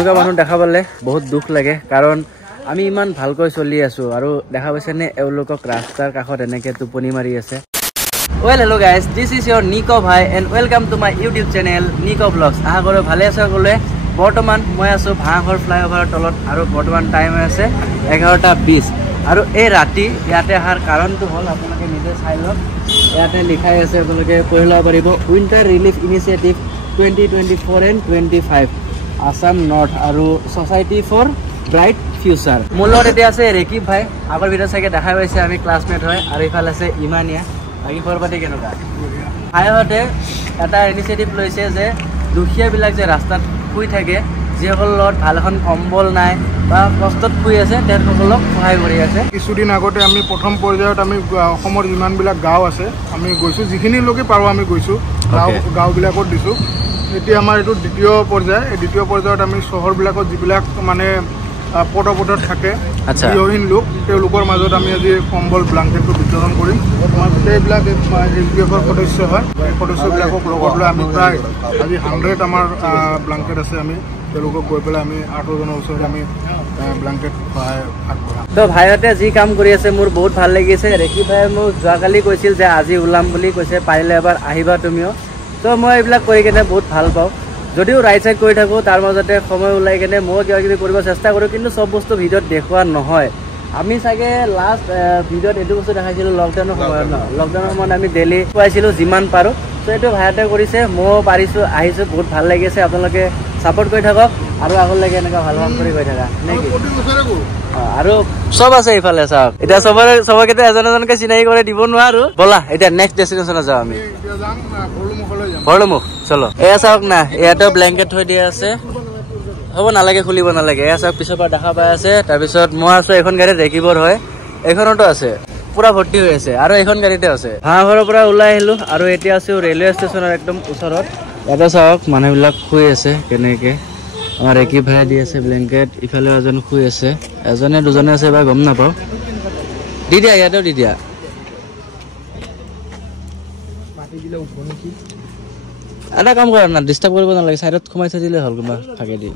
এনেকুৱা মানুহ দেখা পালে বহুত দুখ লাগে কাৰণ আমি ইমান ভালকৈ চলি আছো আৰু দেখা পাইছে নে এওঁলোকক ৰাস্তাৰ কাষত এনেকে টোপনি মাৰি আছে Well hello guys, this is your Nico bhai and welcome to my YouTube channel Nico Vlogs. আশা কৰো ভালে আছে সকলোৱে বৰ্তমান মই আছো ভাঙৰ ফ্লাইওভাৰৰ তলত আৰু বৰ্তমান টাইম আছে 11:20 আৰু এই ৰাতি ইয়াতে অহাৰ কাৰণটো হ'ল আপোনালোকে নিজে চাই লওক ইয়াতে লিখাই আছে আপোনালোকে পঢ়ি ল'ব পাৰিব winter relief initiative 2024 and 25 Assam north আৰু সোসাইটি ফৰ ব্ৰাইট ফিউচাৰ মোৰ লগত এতিয়া আছে ৰেকিব ভাই আগৰ ভিডিঅ চাগে দেখা পাইছে আমি ক্লাছমেট হয় আৰু ইফালে আছে ইমানিয়া বাকি খবৰপাতি কেনেকুৱা ভাইহঁতে এটা ইনিচিয়েটিভ লৈছে যে দুখীয়াবিলাক যে ৰাস্তাত শুই থাকে যিসকলৰ লগত ভাল এখন কম্বল নাই বা কষ্টত শুই আছে তেওঁলোকক সহায় কৰি আছে কিছুদিন আগতে আমি প্ৰথম পৰ্যায়ত আমি অসমৰ যিমানবিলাক গাঁও আছে আমি গৈছোঁ যিখিনি লোকে পাৰোঁ আমি গৈছোঁ গাঁওবিলাকত দিছোঁ এতিয়া আমাৰ এইটো দ্বিতীয় পৰ্যায় এই দ্বিতীয় পৰ্যায়ত আমি চহৰবিলাকত যিবিলাক মানে পদপদত থাকে গৃহহীন লোক তেওঁলোকৰ মাজত আমি আজি কম্বল ব্লাংকেটটো বিতৰণ কৰিম আমাৰ গোটেইবিলাক SBFৰ সদস্য হয় এই সদস্যবিলাকক লগত লৈ আমি প্ৰায় আজি 100 আমাৰ ব্লাংকেট আছে আমি তেওঁলোকক গৈ পেলাই আমি 8জনৰ ওচৰত আমি ব্লাংকেট সহায় আগবঢ়াম তো ভাইহঁতে যি কাম কৰি আছে মোৰ বহুত ভাল লাগিছে ৰেকি ভাই মোক যোৱাকালি কৈছিল যে আজি ওলাম বুলি কৈছে পাৰিলে এবাৰ আহিবা তুমিও তো মই এইবিলাক কৰি কেনে বহুত ভাল পাওঁ যদিও ৰাইট সাইড কৰি থাকো তাৰ মাজতে সময় ওলাই কেনে মই কিবা কিবি কৰিব চেষ্টা কৰোঁ কিন্তু সব বস্তু ভিডিঅ'ত দেখুওৱা নহয় আমি চাগে লাষ্ট ভিডিঅ'ত এইটো বস্তু দেখাইছিলোঁ লকডাউনৰ সময়ত ন লকডাউনৰ সময়ত আমি ডেইলি খুৱাইছিলোঁ যিমান পাৰোঁ তো এইটো ভাইহঁতে কৰিছে ময়ো পাৰিছোঁ আহিছোঁ বহুত ভাল লাগিছে আপোনালোকে ছাপোৰ্ট কৰি থাকক আৰু আগলৈকে এনেকুৱা ভাল কাম কৰি গৈ থাকা নেকি আৰু সব আছে ইফালে চাওক এতিয়া চবকে এজন এজনকে চিনাকি কৰি দিব নোৱাৰো ব'লা এতিয়া নেক্সট ডেষ্টিনেশ্যনত যাওঁ আমি ভৰলুমুখ চলো এয়া চাওক না ইয়াতে ব্লেংকেট থৈ দিয়া আছে হ'ব নালাগে খুলিব নালাগে এয়া চাওক পিছৰ পৰা দেখা পাই আছে তাৰপিছত মই আছো এখন গাড়ীত ৰেকিবৰ হয় এইখনতো আছে পুৰা ভৰ্তি হৈ আছে আৰু এখন গাড়ীতে আছে ভাঙৰৰ পৰা ওলাই আহিলো আৰু এতিয়া আছো ৰেলৱে ষ্টেচনৰ একদম ওচৰত ইয়াতে চাওক মানুহবিলাক শুই আছে কেনেকে আমাৰ ৰেকিব ভাই দি আছে ব্লেংকেট ইফালে এজন শুই আছে এজনে দুজনে আছে বা গম নাপাওঁ দি দিয়া ইয়াতেও দি দিয়া এটা কাম কৰা না ডিষ্টাৰ্ব কৰিব নালাগে চাইডত সোমাই থৈ দিলে হ'ল কোনোবা থাকে দি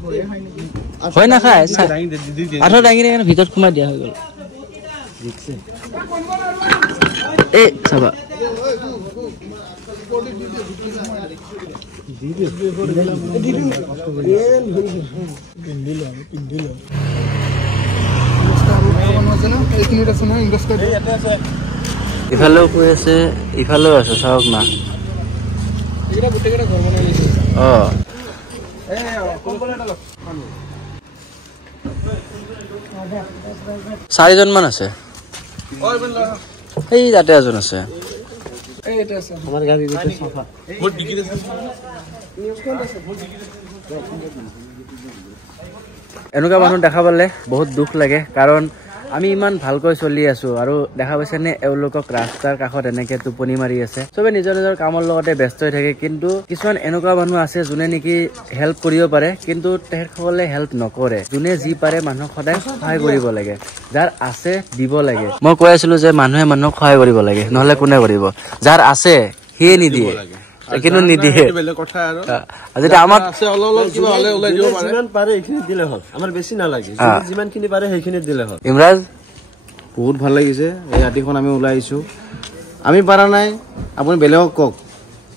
হয় নাখায় আঠৰ দাঙি কিনে ভিতৰত সোমাই দিয়া হৈ গ'ল এই চাবা ইফালেও কৈ আছে ইফালেও আছে চাওক না চাৰিজন মান আছে সেই তাতে এজন আছে এনেকুৱা মানুহ দেখা পালে বহুত দুখ লাগে কাৰণ আমি ইমান ভালকৈ চলি আছো আৰু দেখা পাইছে নে এওঁলোকক ৰাস্তাৰ কাষত এনেকে টোপনি মাৰি আছে চবে নিজৰ নিজৰ কামৰ লগতে ব্যস্ত হৈ থাকে কিন্তু কিছুমান এনেকুৱা মানুহ আছে যোনে নেকি হেল্প কৰিব পাৰে কিন্তু তেখেতসকলে হেল্প নকৰে যোনে যি পাৰে মানুহক সদায় সহায় কৰিব লাগে যাৰ আছে দিব লাগে মই কৈ আছিলো যে মানুহে মানুহক সহায় কৰিব লাগে নহলে কোনে কৰিব যাৰ আছে সিয়ে নিদিয়ে কিন্তু নিদিয়ে বেলেগ কথা আৰু যেটা আমাৰ আছে অলপ কিবা হলে ওলাই দিব পাৰে যিমান পাৰে এইখিনি দিলে হ'ল আমাৰ বেছি নালাগে যিমানখিনি পাৰে সেইখিনি দিলে হ'ল ইমৰাজ বহুত ভাল লাগিছে এই ৰাতিখন আমি ওলাই আহিছো আমি পাৰা নাই আপুনি বেলেগক কওক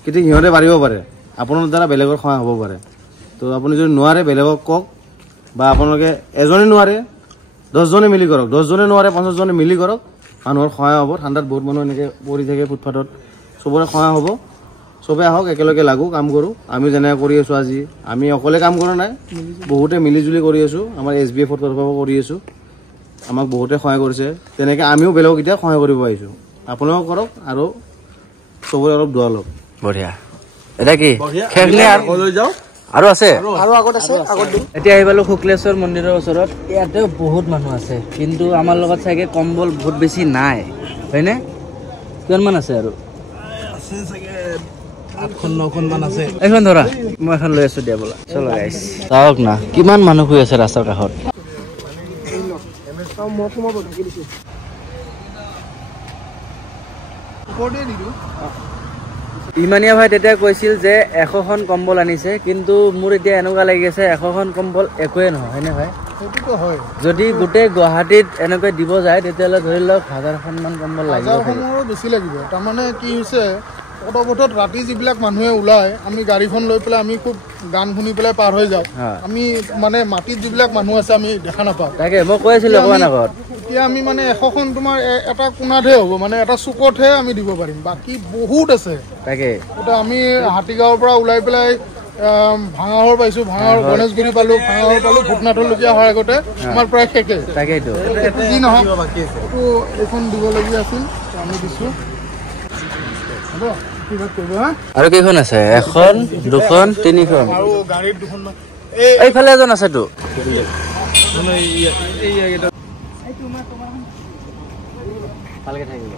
কিন্তু সিহঁতে পাৰিব পাৰে আপোনাৰ দ্বাৰা বেলেগৰ সহায় হ'ব পাৰে তো আপুনি যদি নোৱাৰে বেলেগক কওক বা আপোনালোকে এজনে নোৱাৰে 10 জনে মিলি কৰক 10 জনে নোৱাৰে 50 জনে মিলি কৰক মানুহৰ সহায় হ'ব ঠাণ্ডাত বহুত মানুহ এনেকে পৰি থাকে ফুটফাটত সবৰে সহায় হ'ব সবে আহক একেলগে লাগো কাম কৰো আমি যেনে কৰি আছো আজি আমি অকলে কাম কৰা নাই বহুতে মিলি জুলি কৰি আছো আমাৰ SBF ৰ তৰফৰ পৰা কৰি আছো আমাক বহুতে সহায় কৰিছে তেনেকে আমিও বেলেগক এতিয়া সহায় কৰিব আহিছো আপোনালোক কৰক আৰু সবৰে অলপ দোৱা লওক বঢ়িয়া এটা কি খেগনে আৰু লৈ যাও আৰু আছে আৰু আগত আছে আগত এতিয়া আহিবালো শুক্লেশ্বৰ মন্দিৰৰ ওচৰত ইয়াতে বহুত মানুহ আছে কিন্তু আমাৰ লগত চাগে কম্বল বহুত বেছি নাই হয়নে কিমান মান আছে আৰু আছে চাগে 8-9খন মান আছে এখন ধৰা মই এখন লৈ আছো দিয়া বলা চলো গাইস চাওক না কিমান মানুহ শুই আছে ৰাস্তাৰ কাষত ইমানিয়া ভাই তেতিয়া কৈছিল যে 100খন কম্বল আনিছে, কিন্তু মোৰ এতিয়া এনেকুৱা লাগি আছে 100খন কম্বল একোৱে নহয়, হয়নে ভাই? সেইটোতো হয়। যদি গোটেই গুৱাহাটীত এনেকৈ দিব যায় তেতিয়াহ'লে ধৰি লওক 1000খনমান কম্বল লাগিব। 1000খনৰো বেছি লাগিব। তাৰমানে কি হৈছে, পথত ৰাতি যিবিলাক মানুহে ওলায়, আমি গাড়ীখন লৈ পেলাই আমি খুব গান শুনি পেলাই পাৰ হৈ যাওঁ। আমি মানে মাটিত যিবিলাক মানুহ আছে আমি দেখা নাপাওঁ। তাকে মই কৈ আছিলোঁ অকণমান আগত, এতিয়া আমি মানে 100খন তোমাৰ এটা কোণাতহে হ'ব, মানে এটা চুকতহে আমি দিব পাৰিম, বাকী বহুত আছে। তাকে এতিয়া আমি হাতীগাঁৱৰ পৰা ওলাই পেলাই ভাঙাহৰ পাইছোঁ, ভাঙাহৰ গণেশগুৰি পালোঁ, ভাঙাহৰ পালোঁ, ভূটনাথলৈকে অহাৰ আগতে আমাৰ প্ৰায় শেষে। তাকেইতো এইটো যি নহওক, এইটো এইখন দিবলগীয়া আছিল, আমি দিছোঁ। হ'ব, কিবা কৰিব হা? আৰু কেইখন আছে? 1খন, 2খন, 3খন আৰু গাড়ীত 2খনমান। এইফালে এজন আছেতো। ভালকে থাকিব।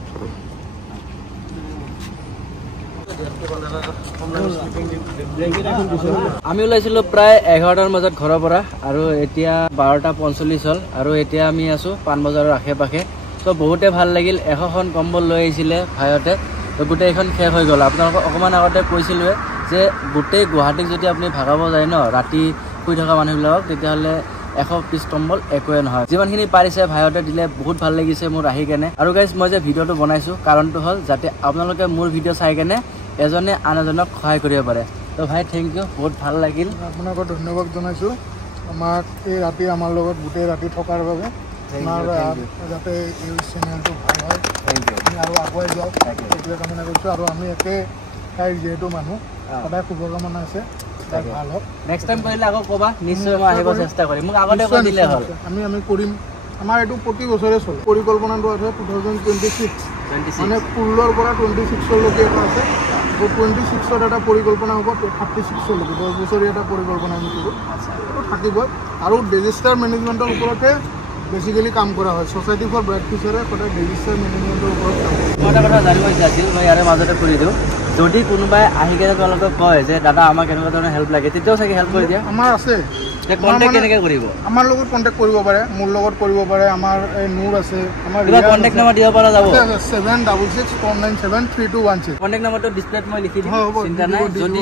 আমি ওলাইছিলোঁ প্ৰায় 11টাৰ বজাত ঘৰৰ পৰা, আৰু এতিয়া 12:45 হ'ল, আৰু এতিয়া আমি আছোঁ পাণবজাৰৰ আশে পাশে। ত' বহুতে ভাল লাগিল। 100খন কম্বল লৈ আহিছিলে ভাইহঁতে, তো গোটেইখন শেষ হৈ গ'ল। আপোনালোকক অকণমান আগতে কৈছিলোঁৱে যে গোটেই গুৱাহাটীক যদি আপুনি ভাগাব যায় ন, ৰাতি শুই থকা মানুহবিলাকক, তেতিয়াহ'লে 100 পিচ কম্বল একোৱে নহয়। যিমানখিনি পাৰিছে ভাইহঁতে দিলে, বহুত ভাল লাগিছে মোৰ আহি কেনে। আৰু গাইজ, মই যে ভিডিঅ'টো বনাইছোঁ কাৰণটো হ'ল যাতে আপোনালোকে মোৰ ভিডিঅ' চাই কেনে এজনে আন এজনক সহায় কৰিব পাৰে। তো ভাই থেংক ইউ, বহুত ভাল লাগিল। আপোনাকো ধন্যবাদ জনাইছোঁ, আমাক এই ৰাতি আমাৰ লগত গোটেই ৰাতি থকাৰ বাবে। আপোনাৰ যাতে এই চেনেলটো ভাল হয়, আমি আৰু আগুৱাই যাওক সেইটোৱে কামনা কৰিছোঁ। আৰু আমি একে ঠাইৰ যিহেতু মানুহ, সদায় শুভকামনা আছে, ভাল হওক। নেক্সট টাইম কৰিলে আকৌ ক'বা, নিশ্চয় মই আহিব চেষ্টা কৰিম। মোক আগতে কৈ দিলে হ'ল। আমি কৰিম। আমাৰ এইটো প্ৰতি বছৰে চলে। পৰিকল্পনাটো আছে 2026, মানে 16ৰ পৰা 26লৈকে এটা আছে। 26ত এটা পৰিকল্পনা হ'ব, 36লৈকে 10 বছৰীয়া এটা পৰিকল্পনা আমি কৰোঁ। সেইটো থাকিবই। আৰু ডিজাষ্টাৰ মেনেজমেণ্টৰ ওপৰতে বেচিকেলি কাম কৰা হয়। ছ'চাইটি ফৰ ব্ৰাইট ফিউচাৰে সদায় ডিজাষ্টাৰ মেনেজমেণ্টৰ ওপৰত কাম কৰে। মই এটা কথা জানিব বিচাৰিছিল, মই ইয়াৰে মাজতে কৰি দিওঁ, যদি কোনোবাই আহি কেনে তেওঁলোকক কয় যে দাদা আমাক এনেকুৱা ধৰণৰ হেল্প লাগে, তেতিয়াও চাগে হেল্প কৰি দিয়া? আমাৰ আছে। কণ্টেক্ট কেনেকৈ কৰিব? আমাৰ লগত কণ্টেক্ট কৰিব পাৰে, মোৰ লগত কৰিব পাৰে। আমাৰ এই নূৰ আছে, আমাৰ কণ্টেক্ট নম্বৰ দিব পৰা যাব? 7664973216। কণ্টেক্ট নম্বৰটো ডিছপ্লেত মই লিখি দিম, চিন্তা নাই। যদি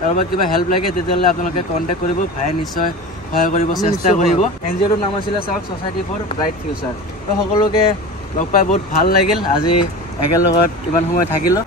কাৰোবাক কিবা হেল্প লাগে তেতিয়াহ'লে আপোনালোকে কণ্টেক্ট কৰিব, ভাই নিশ্চয় সহায় কৰিব, চেষ্টা কৰিব। NGOটোৰ নাম আছিলে চাওক, ছ'চাইটি ফৰ ব্ৰাইট ফিউচাৰ। তো সকলোকে লগ পাই বহুত ভাল লাগিল। আজি একেলগত ইমান সময় থাকিলোঁ।